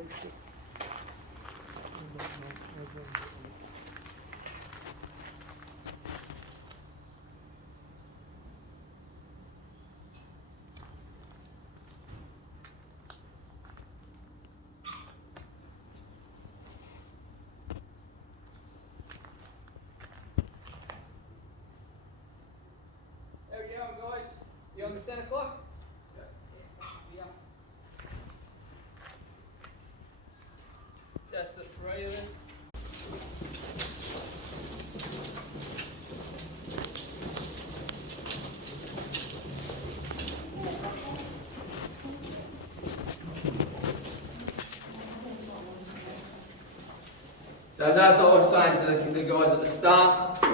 There we go, guys. You on the 10 o'clock? Yeah. Just the three of them. So that's what I was saying to the guys at the start.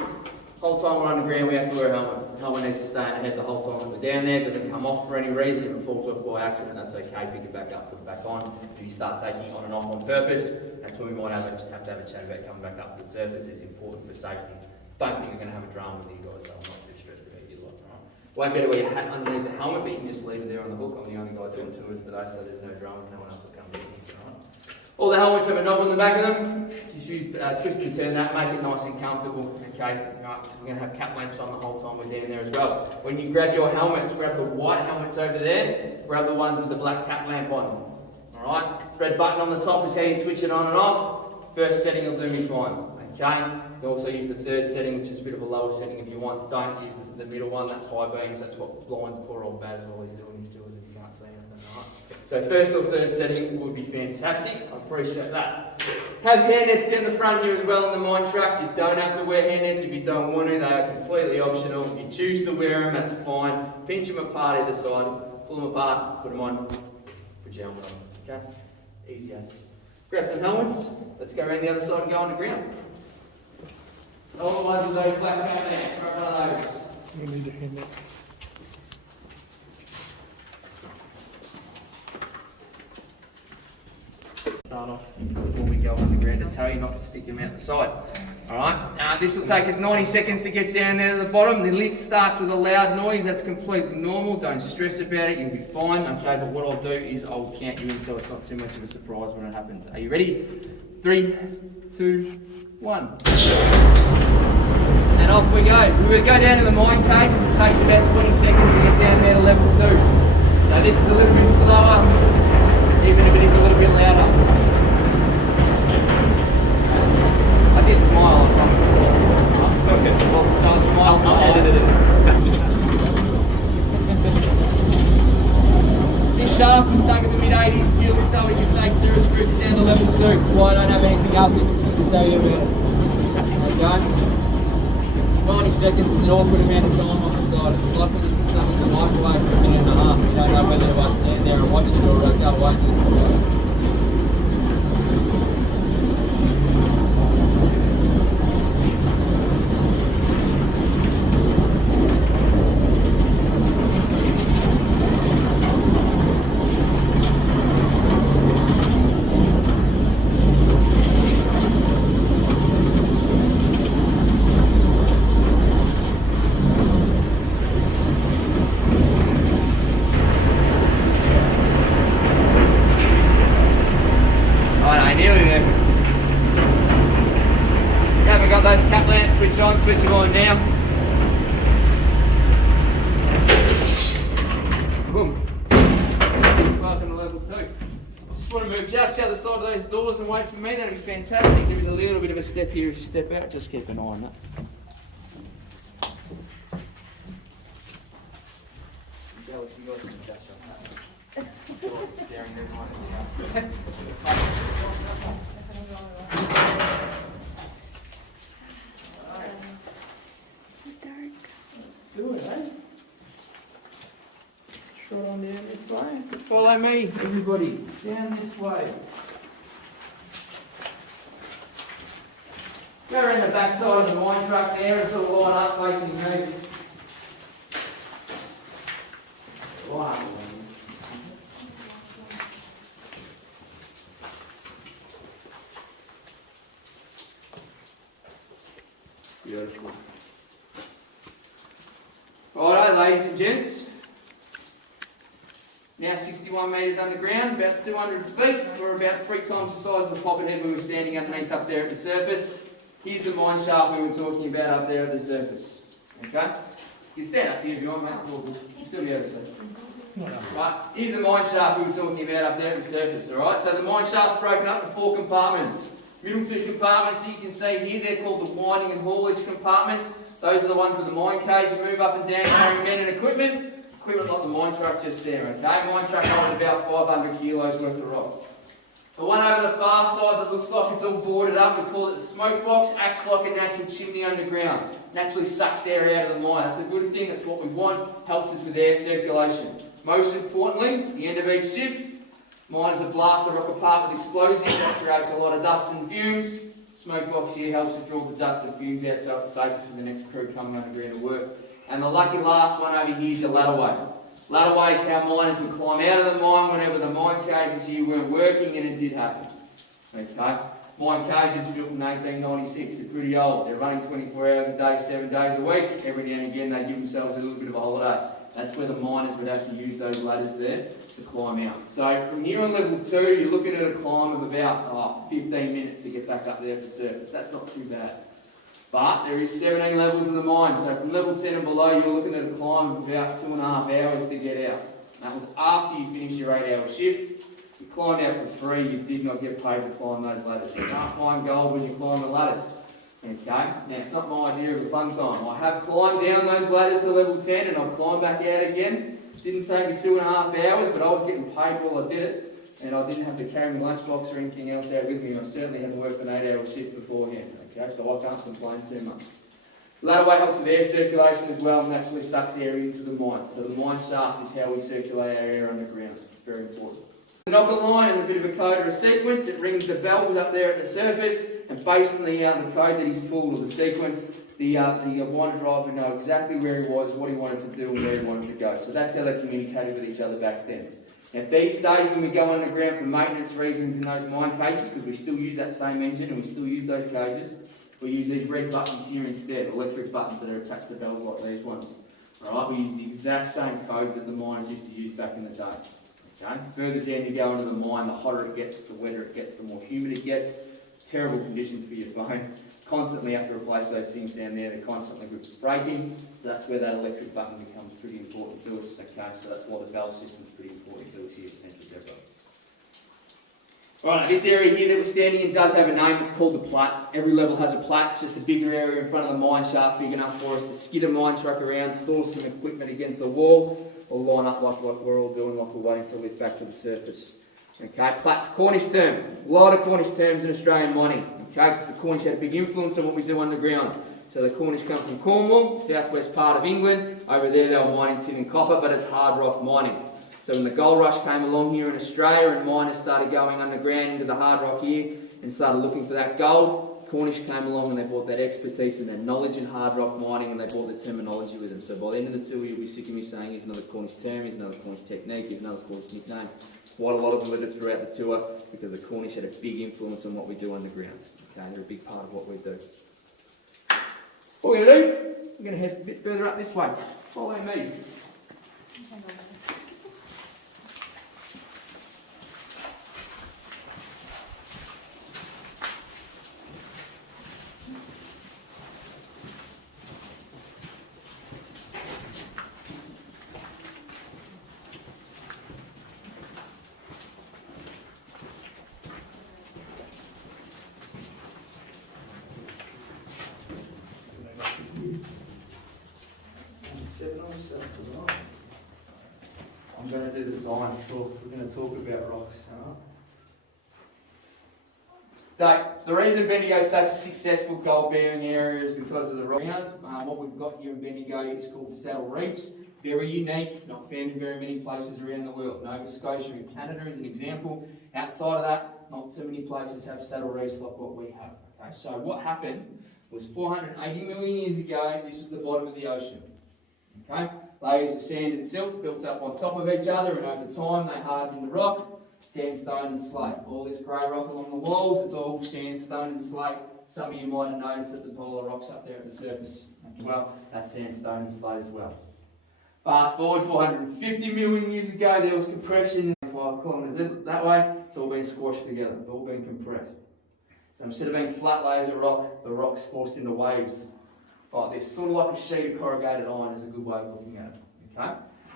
Whole time we're underground, we have to wear a helmet. The helmet needs to stay in the head the whole time that we're down there. Doesn't come off for any reason. If it falls off by accident, that's okay. Pick it back up, put it back on. If you start taking it on and off on purpose, that's when we might have to have a chat about coming back up to the surface. It's important for safety. Don't think you're going to have a drama with you guys, though. I'm not too stressed about your lot, right? Way better wear your hat underneath the helmet, but you can just leave it there on the hook. I'm the only guy doing tours today, so there's no drama. No one else will come with me, right? All the helmets have a knob on the back of them. Just use twist and turn that, make it nice and comfortable. Okay, right? Because we're going to have cap lamps on the whole time we're down there as well. When you grab your helmets, grab the white helmets over there. Grab the ones with the black cap lamp on. All right. Red button on the top is how you switch it on and off. First setting will do me fine. Okay. You can also use the third setting, which is a bit of a lower setting if you want. Don't use the middle one. That's high beams. That's what blinds poor old Baz while he's doing his tours if you can't see anything. All right. So first or third setting would be fantastic. I appreciate that. Have hair nets down the front here as well in the mine truck. You don't have to wear hair nets if you don't want to. They are completely optional. If you choose to wear them, that's fine. Pinch them apart either side. Pull them apart. Put them on. Put your helmet on. Okay? Easy as. Grab some helmets. Let's go around the other side and go underground. All the ones with those black cap lamps. Grab one of those. You need a hair net. Start off before we go underground to tell you not to stick them out the side. Alright, this will take us 90 seconds to get down there to the bottom. The lift starts with a loud noise, that's completely normal. Don't stress about it, you'll be fine. Okay, but what I'll do is I'll count you in so it's not too much of a surprise when it happens. Are you ready? 3, 2, 1. And off we go. We will go down to the mine cages. It takes about 20 seconds to get down there to level 2. So this is a little bit slower, even if it is a little bit louder. I did smile. It's okay. Well, so I'll smile. I'll edit it in. This shaft was dug in the mid-80s purely so we could take Cirrus groups down to level 2. That's why I don't have anything else interesting to tell you about it. Okay. 90 seconds is an awkward amount of time on the side. It's like when you put something in the microwave for a minute and a half. You don't know whether to stand there and watch it or go away and do something. Switch it on now. Boom. Welcome to level 2. I just want to move just the other side of those doors and wait for me. That'd be fantastic. There is a little bit of a step here as you step out. Just keep an eye on that. Do it, eh? Trot on down this way. Follow me, everybody. Down this way. Go around the back side of the mine truck there and sort of line up facing me. Wow. Beautiful. Alright, ladies and gents. Now 61 metres underground, about 200 feet. We're about 3 times the size of the poppet head we were standing underneath up there at the surface. Here's the mine shaft we were talking about up there at the surface. Okay? You can stand up here if you want, mate. You'll still be able to see. Right, here's the mine shaft we were talking about up there at the surface, alright? So the mine shaft's broken up into 4 compartments. Middle 2 compartments that you can see here, they're called the winding and haulage compartments. Those are the ones with the mine cage you move up and down carrying men and equipment. Equipment like the mine truck just there, okay? Mine truck holds about 500 kilos worth of rock. The one over the far side that looks like it's all boarded up, we call it the smoke box, acts like a natural chimney underground. Naturally sucks air out of the mine. That's a good thing, that's what we want, helps us with air circulation. Most importantly, at the end of each shift, miners are blast the rock apart with explosives, that creates a lot of dust and fumes. Smoke box here helps us draw the dust and fumes out so it's safer for the next crew coming underground to work. And the lucky last one over here is your ladderway. Ladderway is how miners would climb out of the mine whenever the mine cages here weren't working, and it did happen. Okay? Mine cages built in 1896, they're pretty old. They're running 24 hours a day, 7 days a week. Every now and again they give themselves a little bit of a holiday. That's where the miners would have to use those ladders there to climb out. So from here on level 2, you're looking at a climb of about 15 minutes to get back up there to the surface. That's not too bad. But there is 17 levels of the mine, so from level 10 and below, you're looking at a climb of about 2.5 hours to get out. That was after you finish your 8-hour shift. You climbed out for free, you did not get paid to climb those ladders. You can't find gold when you climb the ladders. Okay? Now, it's not my idea of a fun time. I have climbed down those ladders to level 10 and I've climbed back out again. It didn't take me 2.5 hours, but I was getting paid while I did it. And I didn't have to carry my lunchbox or anything else out with me, and I certainly hadn't worked an 8-hour shift beforehand. Okay, so I can't complain too much. Ladderway helps with air circulation as well, and naturally sucks air into the mine. So the mine shaft is how we circulate our air underground. Very important. The knocker line and a bit of a code or a sequence, it rings the bells up there at the surface, and based on the code that he's pulled or the sequence, the winder driver would know exactly where he was, what he wanted to do, and where he wanted to go. So that's how they communicated with each other back then. Now these days when we go underground for maintenance reasons in those mine cages, because we still use that same engine and we still use those cages, we use these red buttons here instead, electric buttons that are attached to bells like these ones. Alright, we use the exact same codes that the miners used to use back in the day. Okay? Further down you go into the mine, the hotter it gets, the wetter it gets, the more humid it gets. Terrible conditions for your phone. Constantly have to replace those things down there, they're constantly breaking. That's where that electric button becomes pretty important to us. Okay, so that's why the bell system is pretty important to us here at Central Depot. Alright, this area here that we're standing in does have a name, it's called the plat. Every level has a plat, it's just a bigger area in front of the mine shaft, big enough for us to skid a mine truck around, store some equipment against the wall, or line up like what we're all doing, like we're waiting to lift back to the surface. Okay, plat's a Cornish term. A lot of Cornish terms in Australian mining. Okay, because the Cornish had a big influence on what we do underground. So the Cornish come from Cornwall, southwest part of England. Over there they were mining tin and copper, but it's hard rock mining. So when the gold rush came along here in Australia and miners started going underground into the hard rock here and started looking for that gold, Cornish came along and they brought that expertise and that knowledge in hard rock mining, and they brought the terminology with them. So by the end of the tour you'll be sick of me saying here's another Cornish term, here's another Cornish technique, here's another Cornish nickname. Quite a lot of them lived throughout the tour because the Cornish had a big influence on what we do underground. Okay, they're a big part of what we do. What we're going to do, we're going to head a bit further up this way. Follow me. I'm going to do the science talk. We're going to talk about rocks. So the reason Bendigo is such a successful gold bearing area is because of the rock. What we've got here in Bendigo is called saddle reefs. Very unique, not found in very many places around the world. Nova Scotia in Canada is an example. Outside of that, not too many places have saddle reefs like what we have. Okay, so what happened was 480 million years ago, this was the bottom of the ocean. Okay? Layers of sand and silt built up on top of each other, and over time they hardened into rock, sandstone and slate. All this grey rock along the walls, it's all sandstone and slate. Some of you might have noticed that the polar rocks up there at the surface, well, that's sandstone and slate as well. Fast forward 450 million years ago, there was compression 5 kilometres that way. It's all been squashed together, it's all been compressed. So instead of being flat layers of rock, the rock's forced into waves like this, sort of like a sheet of corrugated iron is a good way of looking at it. Okay?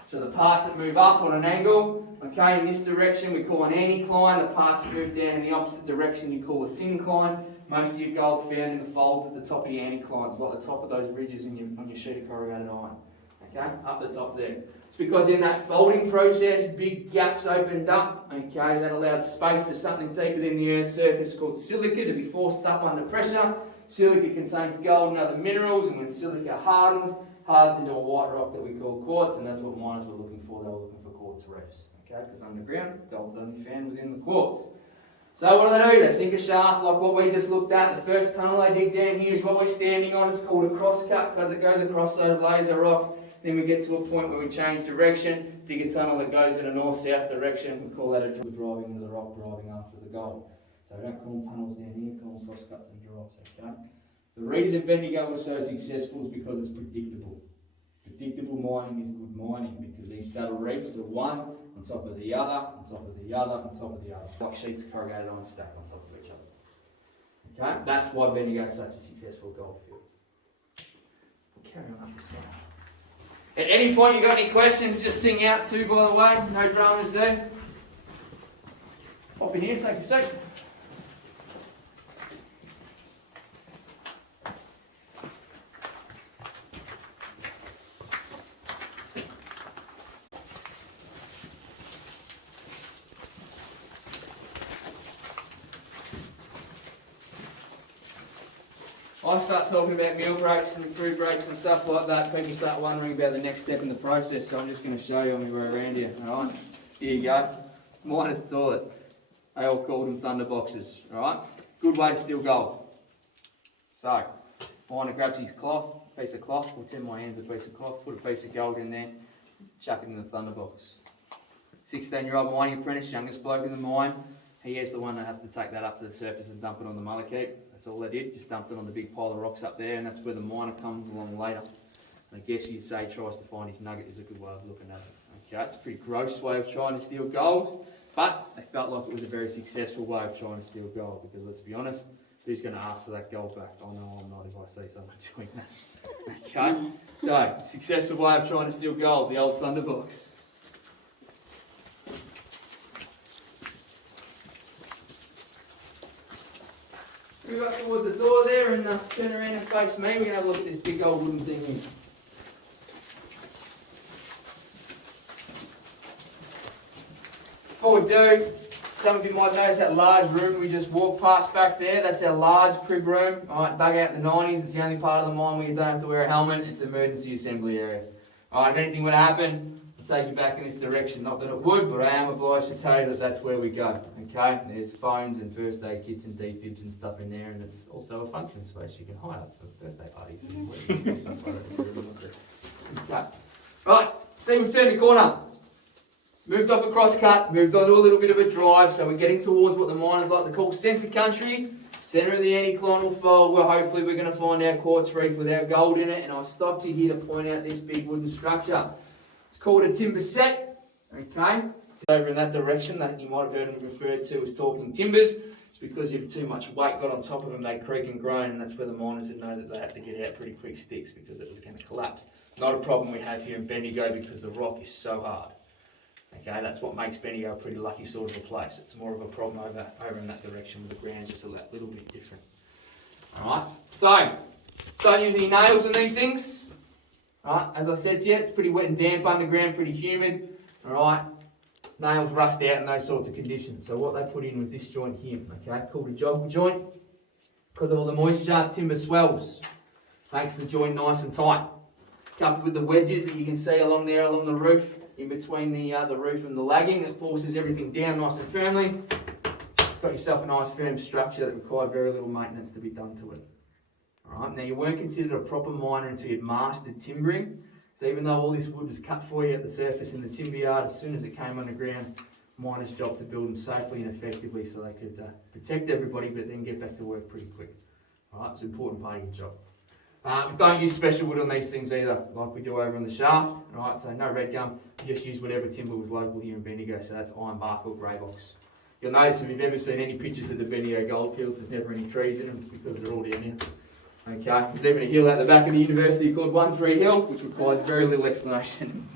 So the parts that move up on an angle, okay, in this direction we call an anticline. The parts that move down in the opposite direction you call a syncline. Most of your gold found in the folds at the top of your anticlines, like the top of those ridges on your sheet of corrugated iron. Okay, up the top there. It's because in that folding process, big gaps opened up, okay, that allowed space for something deeper than the Earth's surface called silica to be forced up under pressure. Silica contains gold and other minerals, and when silica hardens into a white rock that we call quartz, and that's what miners were looking for. They were looking for quartz reefs, okay, because underground, gold's only found within the quartz. So what do? They sink a shaft like what we just looked at. The first tunnel they dig down here is what we're standing on. It's called a crosscut because it goes across those layers of rock. Then we get to a point where we change direction, dig a tunnel that goes in a north-south direction. We call that a driving into the rock, driving after the gold. So we don't call them tunnels down here, call them crosscuts and drives, okay? The reason Bendigo was so successful is because it's predictable. Predictable mining is good mining because these subtle reefs are one on top of the other, on top of the other, on top of the other. Like sheets of corrugated iron stacked on top of each other. Okay? That's why Bendigo is such a successful goldfield. We'll carry on up this time. At any point you got any questions, just sing out too, by the way. No dramas there. Pop in here, take a seat. I start talking about meal breaks and food breaks and stuff like that, people start wondering about the next step in the process, so I'm just going to show you on my way around here. Alright, here you go. Miner's toilet. They all called them thunder boxes. Alright, good way to steal gold. So, miner grabs his cloth, piece of cloth, we'll tend my hands a piece of cloth, put a piece of gold in there, chuck it in the thunder box. 16-year-old mining apprentice, youngest bloke in the mine, he is the one that has to take that up to the surface and dump it on the mullock heap. That's all they did, just dumped it on the big pile of rocks up there, and that's where the miner comes along later. And I guess you'd say tries to find his nugget is a good way of looking at it. Okay, it's a pretty gross way of trying to steal gold, but they felt like it was a very successful way of trying to steal gold, because let's be honest, who's going to ask for that gold back? Oh no, I'm not if I see someone doing that. Okay, so, successful way of trying to steal gold, the old thunder box. Move up towards the door there and turn around and face me. We're going to have a look at this big old wooden thing here. Before we do, some of you might notice that large room we just walked past back there. That's our large crib room. Alright, dug out in the 90s. It's the only part of the mine where you don't have to wear a helmet. It's an emergency assembly area. Alright, if anything would happen, take you back in this direction. Not that it would, but I am obliged to tell you that that's where we go. Okay? There's phones and first aid kits and defibs and stuff in there, and it's also a function space you can hire for birthday parties and stuff like that. Okay. Right, see, we've turned the corner. Moved off a crosscut, moved on to a little bit of a drive, so we're getting towards what the miners like to call centre country. Centre of the anticlinal fold, where hopefully we're going to find our quartz reef with our gold in it, and I've stopped you here to point out this big wooden structure. It's called a timber set, okay? It's over in that direction that you might have heard them referred to as talking timbers. It's because if too much weight got on top of them, they creak and groan, and that's where the miners would know that they had to get out pretty quick sticks because it was going to collapse. Not a problem we have here in Bendigo because the rock is so hard. Okay, that's what makes Bendigo a pretty lucky sort of a place. It's more of a problem over in that direction with the ground's just a little bit different. Alright, so, start using your nails on these things. Alright, as I said to you, it's pretty wet and damp underground, pretty humid. Alright, nails rust out in those sorts of conditions. So what they put in was this joint here, okay, called a joggle joint. Because of all the moisture, timber swells. Makes the joint nice and tight. Coupled with the wedges that you can see along there, along the roof, in between the roof and the lagging, that forces everything down nice and firmly. Got yourself a nice firm structure that required very little maintenance to be done to it. Alright, now you weren't considered a proper miner until you'd mastered timbering. So even though all this wood was cut for you at the surface in the timber yard, as soon as it came underground, miners' job to build them safely and effectively so they could protect everybody but then get back to work pretty quick. Alright, it's an important part of your job. Don't use special wood on these things either, like we do over on the shaft. Alright, so no red gum, just use whatever timber was local here in Bendigo, so that's iron bark or grey box. You'll notice if you've ever seen any pictures of the Bendigo goldfields, there's never any trees in them, it's because they're all down here. Okay, there's even a hill at the back of the university called One Tree Hill, which requires very little explanation.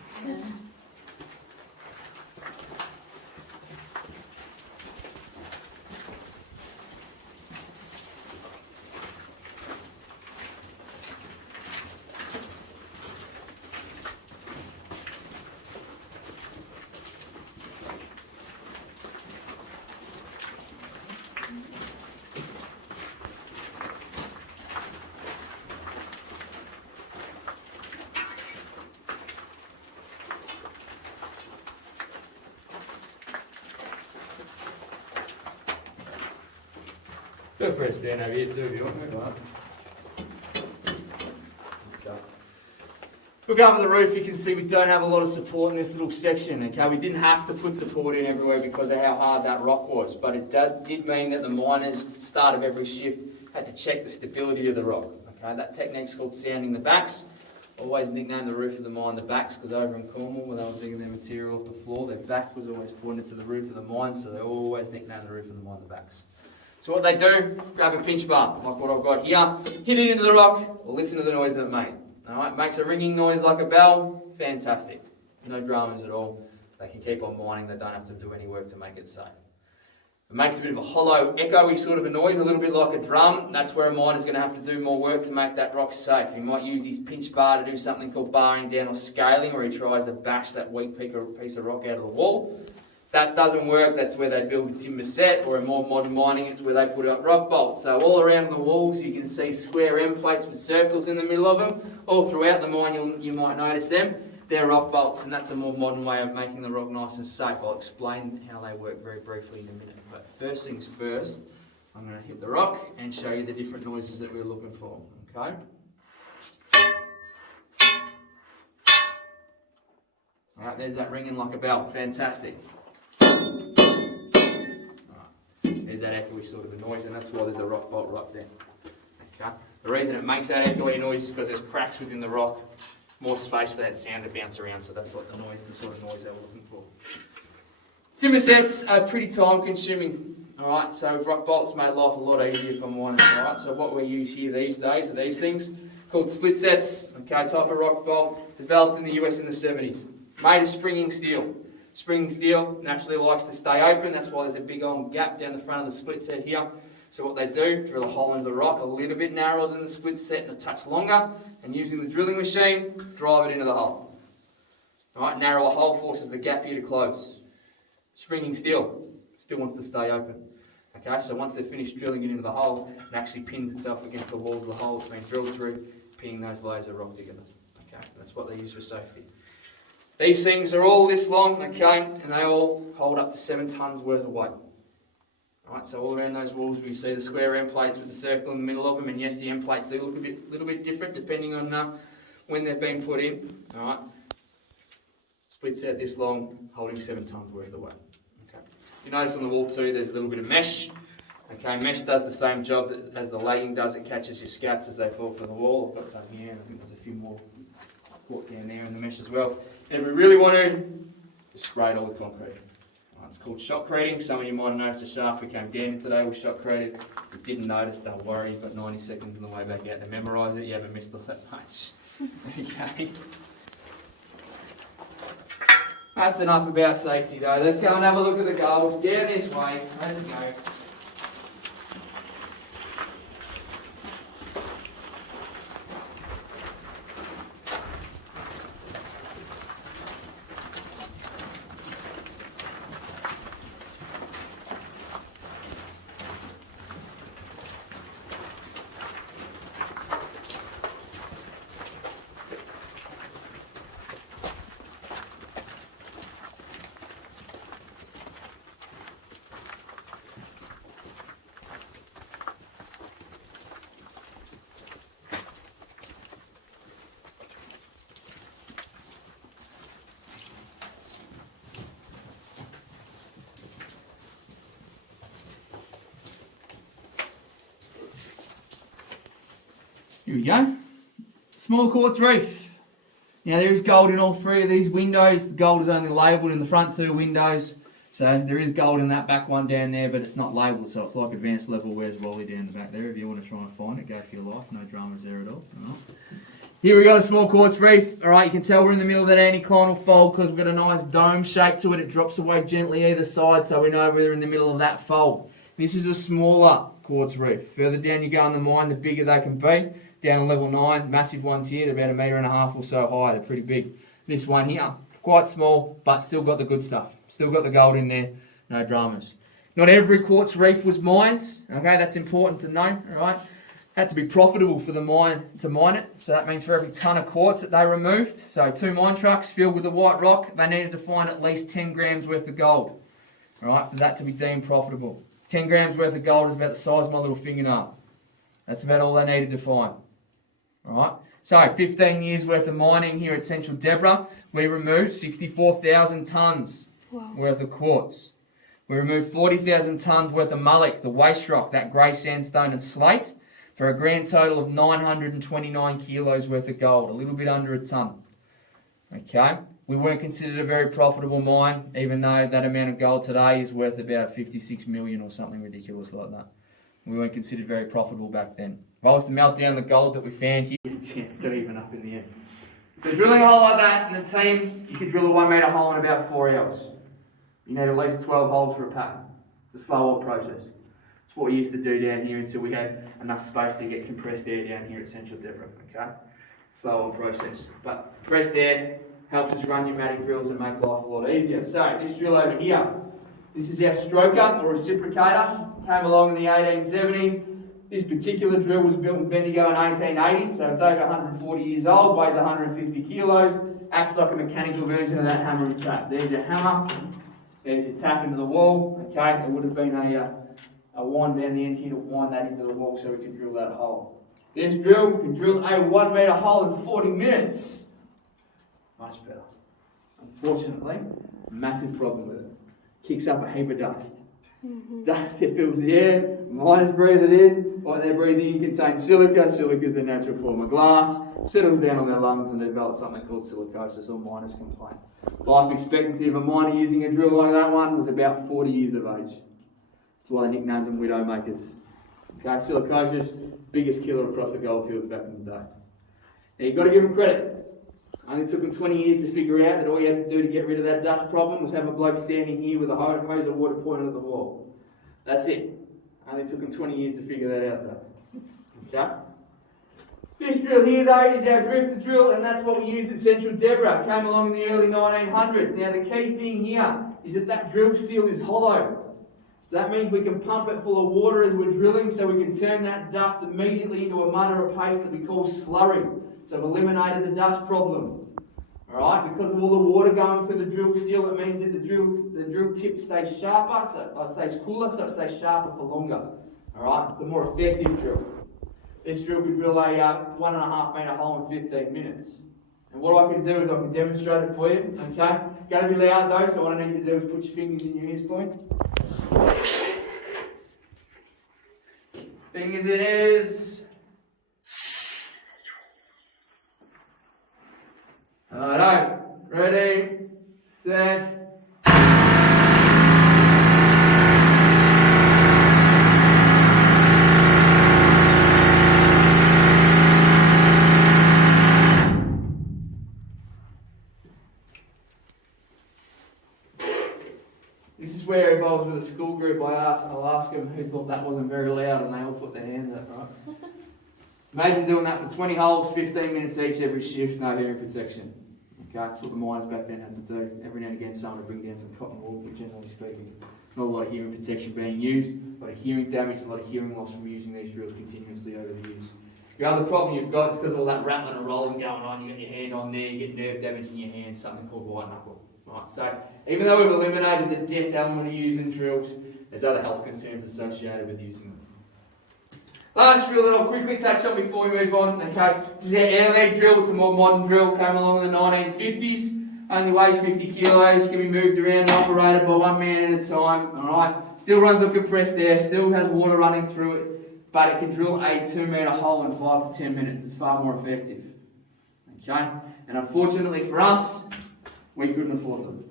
Go for a stand over here too if you want. Okay. Look up at the roof, you can see we don't have a lot of support in this little section. Okay, we didn't have to put support in everywhere because of how hard that rock was, but it did mean that the miners, start of every shift, had to check the stability of the rock. Okay, that technique's called sounding the backs. Always nicknamed the roof of the mine the backs because over in Cornwall, when they were digging their material off the floor, their back was always pointed to the roof of the mine, so they always nicknamed the roof of the mine the backs. So what they do, grab a pinch bar, like what I've got here, hit it into the rock, or listen to the noise that it made. Alright, makes a ringing noise like a bell, fantastic. No dramas at all. They can keep on mining, they don't have to do any work to make it safe. It makes a bit of a hollow, echoey sort of a noise, a little bit like a drum. That's where a miner's going to have to do more work to make that rock safe. He might use his pinch bar to do something called barring down or scaling, where he tries to bash that weak piece of rock out of the wall. That doesn't work, that's where they build a timber set, or in more modern mining, it's where they put up rock bolts. So all around the walls you can see square end plates with circles in the middle of them. All throughout the mine you might notice them. They're rock bolts, and that's a more modern way of making the rock nice and safe. I'll explain how they work very briefly in a minute. But first things first, I'm going to hit the rock and show you the different noises that we're looking for. Okay? Alright, there's that ringing like a bell. Fantastic. There's that echoey sort of a noise, and that's why there's a rock bolt right there. Okay. The reason it makes that echoey noise is because there's cracks within the rock, more space for that sound to bounce around, so that's what the sort of noise they were looking for. Timber sets are pretty time consuming, alright, so rock bolts made life a lot easier for miners, alright, so what we use here these days are these things, called split sets, okay, type of rock bolt, developed in the US in the 70s, made of springing steel. Springing steel naturally likes to stay open, that's why there's a big old gap down the front of the split set here. So what they do, drill a hole into the rock a little bit narrower than the split set and a touch longer, and using the drilling machine, drive it into the hole. Alright, narrower hole forces the gap here to close. Springing steel still wants to stay open. Okay, so once they've finished drilling it into the hole, it actually pins itself against the walls of the hole it's been drilled through, pinning those layers of rock together. Okay, that's what they use for safety. These things are all this long, okay, and they all hold up to 7 tonnes worth of weight. Alright, so all around those walls we see the square end plates with the circle in the middle of them, and yes, the end plates do look a little bit different depending on when they've been put in. Alright, split set this long, holding 7 tonnes worth of weight. Okay. You notice on the wall too, there's a little bit of mesh. Okay, mesh does the same job as the lagging does. It catches your scats as they fall from the wall. I've got some here, and I think there's a few more caught down there in the mesh as well. And if we really want to, just spray it all with concrete. It's called shotcreting. Some of you might have noticed the shaft we came down in today was shotcreted. If you didn't notice, don't worry, you've got 90 seconds on the way back out to memorise it. You haven't missed all that much. Okay. That's enough about safety though. Let's go and have a look at the goals. Down this way. Let's go. Here we go. Small quartz reef. Now there is gold in all three of these windows. The gold is only labelled in the front two windows. So there is gold in that back one down there, but it's not labelled, so it's like advanced level. Where's Wally down the back there? If you want to try and find it, go for your life. No dramas there at all. All right. Here we got a small quartz reef. All right, you can tell we're in the middle of that anticlinal fold because we've got a nice dome shape to it. It drops away gently either side, so we know we're in the middle of that fold. This is a smaller quartz reef. Further down you go in the mine, the bigger they can be. Down to level 9, massive ones here, they're about 1.5 metres or so high. They're pretty big. This one here, quite small, but still got the good stuff. Still got the gold in there. No dramas. Not every quartz reef was mined. Okay, that's important to know. All right, had to be profitable for the mine to mine it. So that means for every ton of quartz that they removed, so 2 mine trucks filled with the white rock, they needed to find at least 10 grams worth of gold. All right, for that to be deemed profitable. 10 grams worth of gold is about the size of my little fingernail. That's about all they needed to find. All right. So 15 years worth of mining here at Central Deborah. We removed 64,000 tonnes worth of quartz. We removed 40,000 tonnes worth of mullock, the waste rock, that grey sandstone and slate, for a grand total of 929 kilos worth of gold, a little bit under a tonne. Okay, we weren't considered a very profitable mine, even though that amount of gold today is worth about 56 million or something ridiculous like that. We weren't considered very profitable back then. If I was to melt down the gold that we found here, a chance to even up in the air. So drilling a hole like that in a team, you could drill a 1 metre hole in about 4 hours. You need at least 12 holes for a pattern. It's a slow old process. It's what we used to do down here until we had enough space to get compressed air down here at Central Deborah, okay? Slow old process. But compressed air helps us run pneumatic drills and make life a lot easier. So this drill over here, this is our stroker or reciprocator. Came along in the 1870s. This particular drill was built in Bendigo in 1880, so it's over 140 years old, weighs 150 kilos, acts like a mechanical version of that hammer and tap. There's your hammer. There's your tap into the wall. Okay, there would have been a wind down the end here to wind that into the wall so we could drill that hole. This drill can drill a 1 metre hole in 40 minutes. Much better. Unfortunately, massive problem with it. Kicks up a heap of dust. Dust that fills the air, miners breathe it in. What they're breathing in contains silica. Silica is a natural form of glass. Settles down on their lungs and they develop something called silicosis, or miners complain. Life expectancy of a miner using a drill like that one was about 40 years of age. That's why they nicknamed them widowmakers. Okay, silicosis, biggest killer across the goldfields back in the day. Now you've got to give them credit. Only took them 20 years to figure out that all you had to do to get rid of that dust problem was have a bloke standing here with a hose of water pointed at the wall. That's it. Only took them 20 years to figure that out though. Okay? This drill here though is our drifter drill, and that's what we used at Central Deborah. It came along in the early 1900s. Now the key thing here is that drill steel is hollow. So that means we can pump it full of water as we're drilling, so we can turn that dust immediately into a mud or a paste that we call slurry. So we've eliminated the dust problem. Alright, because of all the water going through the drill steel, it means that the drill tip stays sharper, so it stays cooler, so it stays sharper for longer. Alright, it's a more effective drill. This drill could drill a 1.5 metre hole in 15 minutes. And what I can do is I can demonstrate it for you, okay? It's going to be loud though, so what I need you to do is put your fingers in your ears for me. Fingers in ears. Alright, ready, set. This is where if I was with a school group, I'll ask them who thought that wasn't very loud, and they all put their hands up, right? Imagine doing that for 20 holes, 15 minutes each every shift, no hearing protection. Okay, that's what the miners back then had to do. Every now and again someone would bring down some cotton wool, but generally speaking, not a lot of hearing protection being used, a lot of hearing damage, a lot of hearing loss from using these drills continuously over the years. The other problem you've got is because of all that rattling and rolling going on, you get your hand on there, you get nerve damage in your hand, something called white knuckle. Right, so even though we've eliminated the death element of using drills, there's other health concerns associated with using them. Last drill that I'll quickly touch on before we move on, okay, this is our air leg drill. It's a more modern drill, came along in the 1950s, only weighs 50 kilos, can be moved around and operated by one man at a time, alright. Still runs on compressed air, still has water running through it, but it can drill a 2 metre hole in 5 to 10 minutes. It's far more effective, Okay? And unfortunately for us, we couldn't afford them.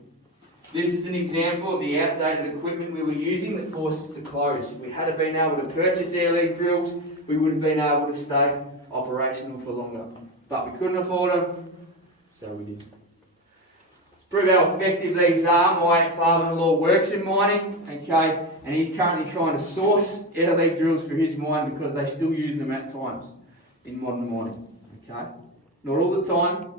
This is an example of the outdated equipment we were using that forced us to close. If we had been able to purchase air leg drills, we would have been able to stay operational for longer. But we couldn't afford them, so we did. To prove how effective these are, my father-in-law works in mining, okay, and he's currently trying to source air leg drills for his mine because they still use them at times in modern mining, okay. Not all the time,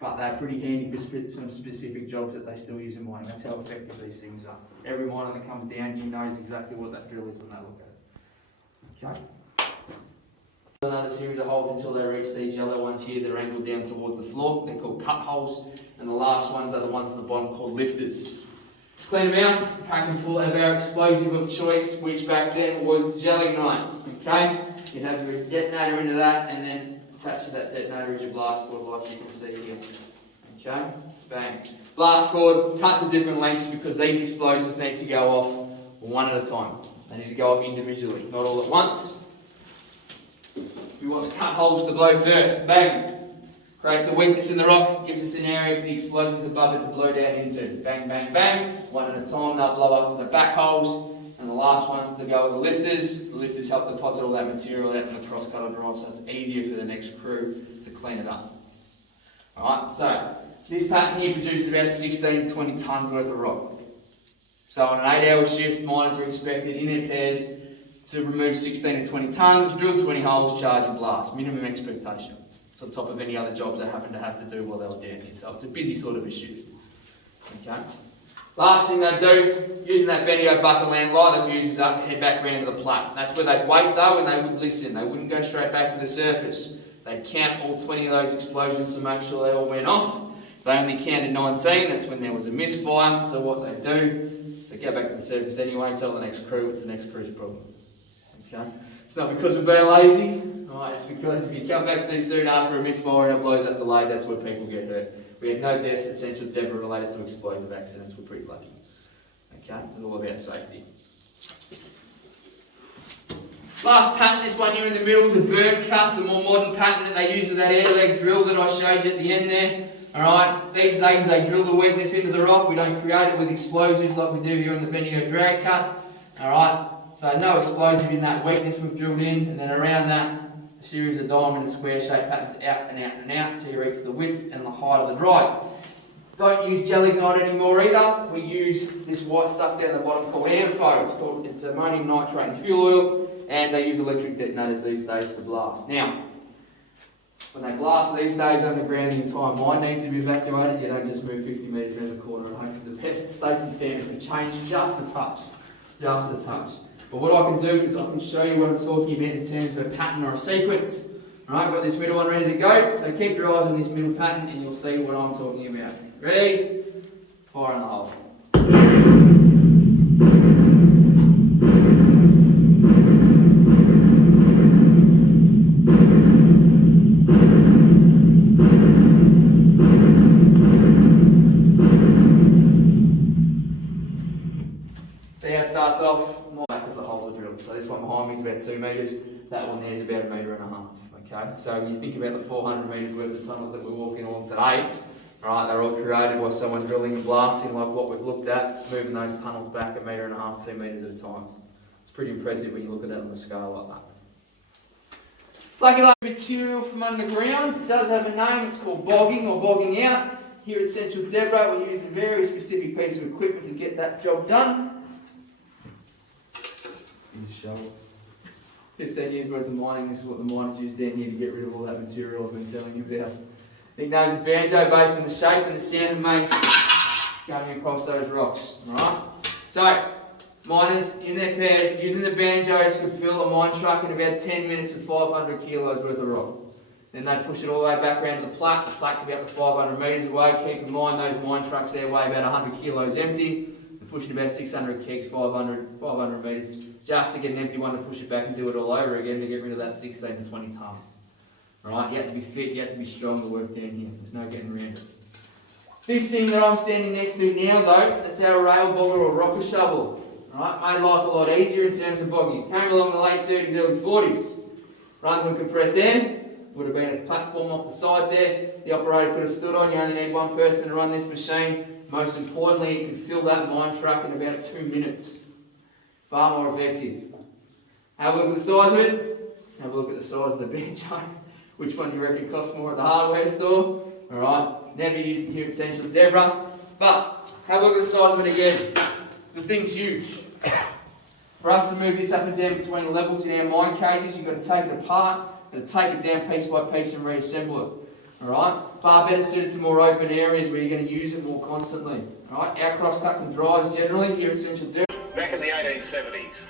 but they're pretty handy for some specific jobs that they still use in mining. That's how effective these things are. Every miner that comes down here knows exactly what that drill is when they look at it. Okay. Another series of holes until they reach these yellow ones here that are angled down towards the floor. They're called cut holes. And the last ones are the ones at the bottom called lifters. Clean them out, pack them full of our explosive of choice, which back then was gelignite. Okay? You'd have your detonator into that and then attached to that detonator is your blast cord like you can see here. Okay? Bang. Blast cord, cut to different lengths because these explosions need to go off one at a time. They need to go off individually, not all at once. We want the cut holes to blow first. Bang. Creates a weakness in the rock, gives us an area for the explosives above it to blow down into. Bang, bang, bang. One at a time, they'll blow up to the back holes. And the last ones that go with the lifters. The lifters help deposit all that material out in the cross-cutter drive so it's easier for the next crew to clean it up. Alright, so this pattern here produces about 16 to 20 tonnes worth of rock. So on an 8-hour shift, miners are expected in their pairs to remove 16 to 20 tonnes, drill 20 holes, charge and blast. Minimum expectation. It's on top of any other jobs they happen to have to do while they were down here. So it's a busy sort of a shift. Okay. Last thing they do, using that Benio bucket lamp, light the fuses up, head back around to the plat. That's where they'd wait though and they would listen. They wouldn't go straight back to the surface. They'd count all 20 of those explosions to make sure they all went off. If they only counted 19, that's when there was a misfire. So what they do, they go back to the surface anyway, tell the next crew it's the next crew's problem. Okay? It's not because we're being lazy. Alright, it's because if you come back too soon after a misfire and it blows up delayed, that's where people get hurt. We had no deaths at Central Deborah related to explosive accidents. We're pretty lucky. Okay, it's all about safety. Last pattern, this one here in the middle is a burn cut, the more modern pattern that they use with that air leg drill that I showed you at the end there. Alright, these days they drill the weakness into the rock. We don't create it with explosives like we do here in the Benio drag cut. Alright, so no explosive in that weakness we've drilled in, and then around that, a series of diamond and square shaped patterns out and out and out till you reach the width and the height of the drive. Don't use gelignite anymore either. We use this white stuff down the bottom called ANFO. It's ammonium nitrate and fuel oil, and they use electric detonators these days to blast. Now, when they blast these days underground, the entire mine needs to be evacuated. You don't just move 50 metres around the corner. The pest safety standards have changed just a touch. Just a touch. But what I can do is I can show you what I'm talking about in terms of a pattern or a sequence. Alright, got this middle one ready to go. So keep your eyes on this middle pattern and you'll see what I'm talking about. Ready? Fire in the hole. See how it starts off? Back as the holes are drilled. So this one behind me is about 2 metres, that one there is about 1.5 metres. Okay, so when you think about the 400 metres worth of tunnels that we're walking along today, right, they're all created by someone drilling and blasting like what we've looked at, moving those tunnels back 1.5 metres, 2 metres at a time. It's pretty impressive when you look at it on a scale like that. Lucky material from underground, it does have a name, it's called bogging or bogging out. Here at Central Deborah we use a very specific piece of equipment to get that job done. Shovel. 15 years worth of mining, this is what the miners use down here to get rid of all that material I've been telling you about. Nickname's a banjo based on the shape and the sound it makes going across those rocks. Alright? So, miners in their pairs using the banjos could fill a mine truck in about 10 minutes with 500 kilos worth of rock. Then they push it all the way back around to the plat could be up to 500 metres away. Keep in mind those mine trucks there weigh about 100 kilos empty. They're pushing about 600 kegs, 500 metres. Just to get an empty one to push it back and do it all over again to get rid of that 16 to 20 tonne. Alright, you have to be fit, you have to be strong to work down here. There's no getting around it. This thing that I'm standing next to now though, that's our rail bogger or rocker shovel. Alright, made life a lot easier in terms of bogging. It came along in the late 30s, early 40s. Runs on compressed air, would have been a platform off the side there. The operator could have stood on. You only need one person to run this machine. Most importantly, you can fill that mine truck in about 2 minutes. Far more effective. Have a look at the size of it. Have a look at the size of the bench. Which one do you reckon costs more at the hardware store? Alright, never used it here at Central Zebra. But have a look at the size of it again. The thing's huge. For us to move this up and down between levels in our mine cages, you've got to take it apart and take it down piece by piece and reassemble it. Alright? Far better suited to more open areas where you're going to use it more constantly. Alright? Our cross cuts and drives generally here at Central Zebra. Back in the 1870s.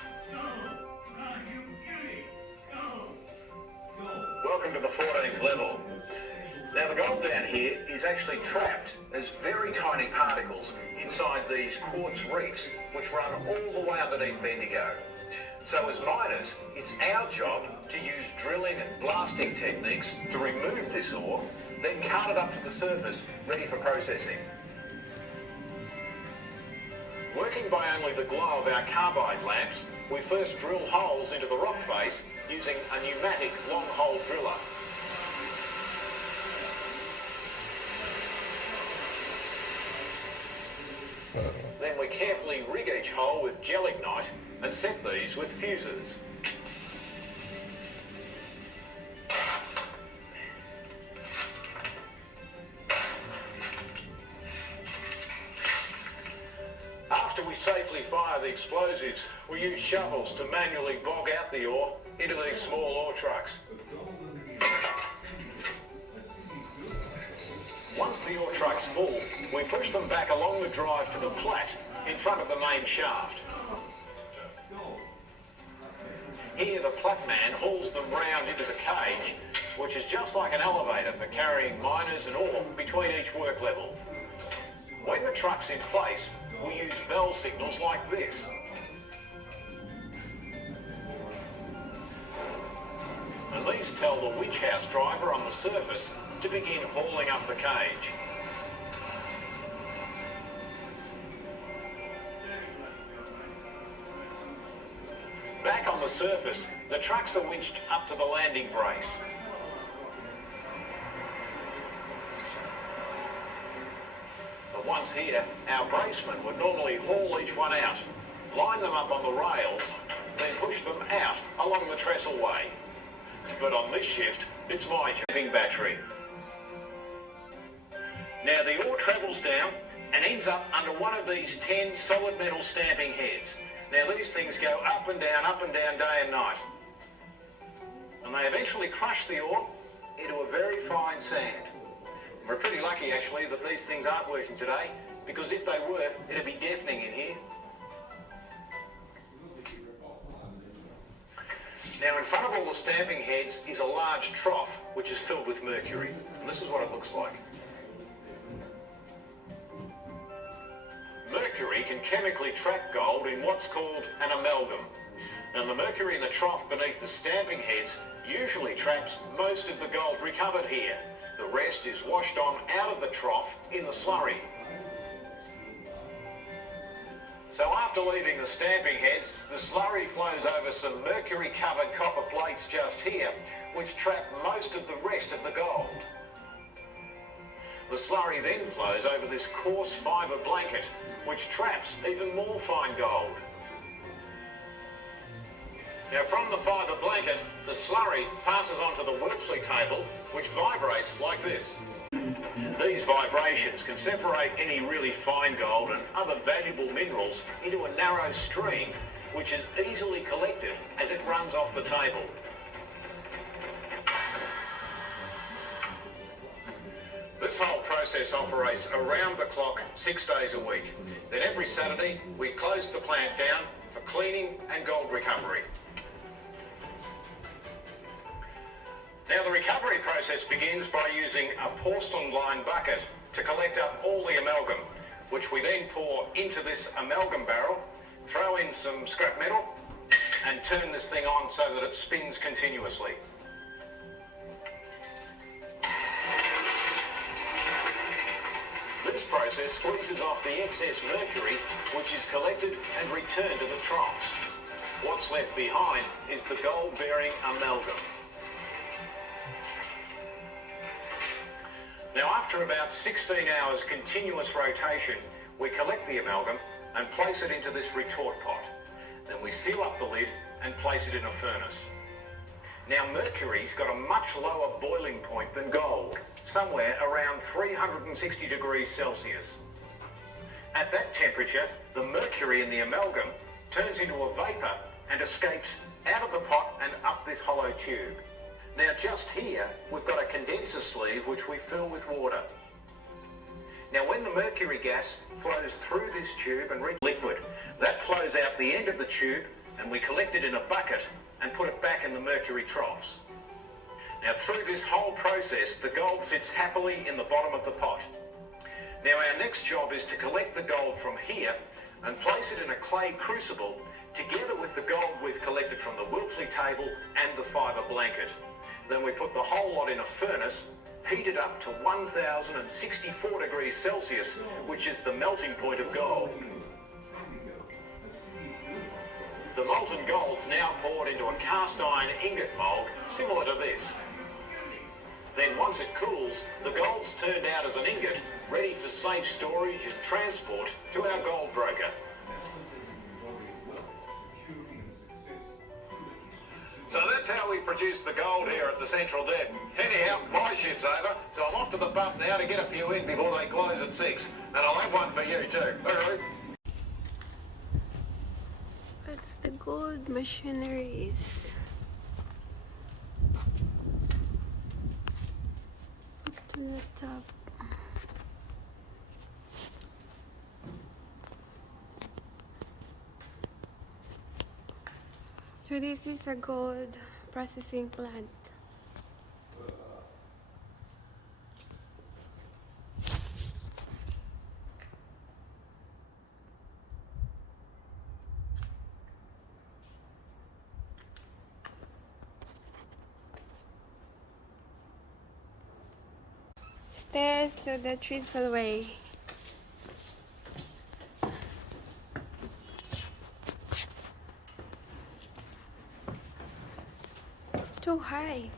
Welcome to the 14th level. Now the gold down here is actually trapped as very tiny particles inside these quartz reefs which run all the way underneath Bendigo. So as miners, it's our job to use drilling and blasting techniques to remove this ore, then cart it up to the surface ready for processing. Working by only the glow of our carbide lamps, we first drill holes into the rock face using a pneumatic long hole driller. Then we carefully rig each hole with gelignite and set these with fuses. After we safely fire the explosives, we use shovels to manually bog out the ore into these small ore trucks. Once the ore truck's full, we push them back along the drive to the plat in front of the main shaft. Here the plat man hauls them round into the cage, which is just like an elevator for carrying miners and ore between each work level. When the truck's in place, we use bell signals like this. And these tell the winch house driver on the surface to begin hauling up the cage. Back on the surface, the trucks are winched up to the landing brace. But once here, our bracemen would normally haul each one out, line them up on the rails, then push them out along the trestle way. But on this shift, it's my jumping battery. Now the ore travels down and ends up under one of these 10 solid metal stamping heads. Now these things go up and down day and night. And they eventually crush the ore into a very fine sand. We're pretty lucky actually that these things aren't working today, because if they were, it'd be deafening in here. Now in front of all the stamping heads is a large trough which is filled with mercury. And this is what it looks like. Mercury can chemically trap gold in what's called an amalgam. And the mercury in the trough beneath the stamping heads usually traps most of the gold recovered here. The rest is washed on out of the trough in the slurry. So after leaving the stamping heads, the slurry flows over some mercury-covered copper plates just here, which trap most of the rest of the gold. The slurry then flows over this coarse fibre blanket, which traps even more fine gold. Now from the fibre blanket, the slurry passes onto the Worpsley table, which vibrates like this. These vibrations can separate any really fine gold and other valuable minerals into a narrow stream, which is easily collected as it runs off the table. This whole process operates around the clock 6 days a week. Then every Saturday, we close the plant down for cleaning and gold recovery. Now the recovery process begins by using a porcelain-lined bucket to collect up all the amalgam, which we then pour into this amalgam barrel, throw in some scrap metal, and turn this thing on so that it spins continuously. This process squeezes off the excess mercury, which is collected and returned to the troughs. What's left behind is the gold-bearing amalgam. After about 16 hours continuous rotation, we collect the amalgam and place it into this retort pot. Then we seal up the lid and place it in a furnace. Now mercury's got a much lower boiling point than gold, somewhere around 360 degrees Celsius. At that temperature, the mercury in the amalgam turns into a vapour and escapes out of the pot and up this hollow tube. Now just here, we've got a condenser sleeve which we fill with water. Now when the mercury gas flows through this tube and reaches liquid, that flows out the end of the tube and we collect it in a bucket and put it back in the mercury troughs. Now through this whole process, the gold sits happily in the bottom of the pot. Now our next job is to collect the gold from here and place it in a clay crucible together with the gold we've collected from the Wiltsley table and the fibre blanket. Then we put the whole lot in a furnace, heat it up to 1064 degrees Celsius, which is the melting point of gold. The molten gold's now poured into a cast iron ingot mould similar to this. Then once it cools, the gold's turned out as an ingot, ready for safe storage and transport to our gold broker. So that's how we produce the gold here at the Central Dep. Anyhow, my shift's over, so I'm off to the pub now to get a few in before they close at 6. And I'll have one for you too. Alright. It's the gold machineries. Up to the top. So this is a gold processing plant. Stairs to the Trestleway. It's too high.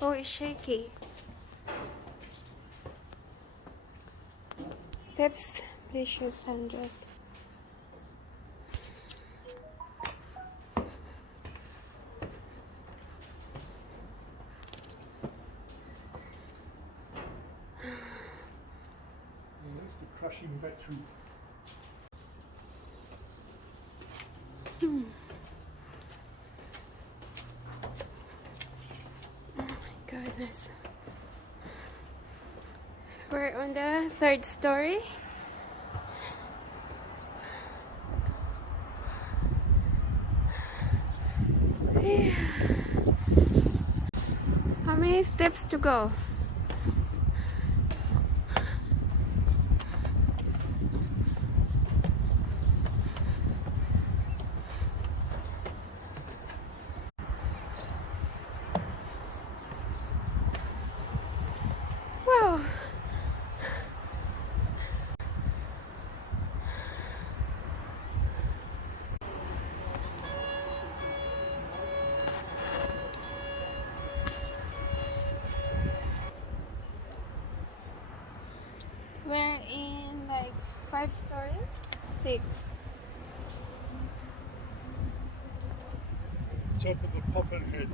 Oh, it's shaky. Steps, please shoes sandals. That's the crushing battery. Oh my goodness. We're on the 3rd story. How many steps to go? Wow. We're in like 5 stories? 6. Top of the Poppin Head.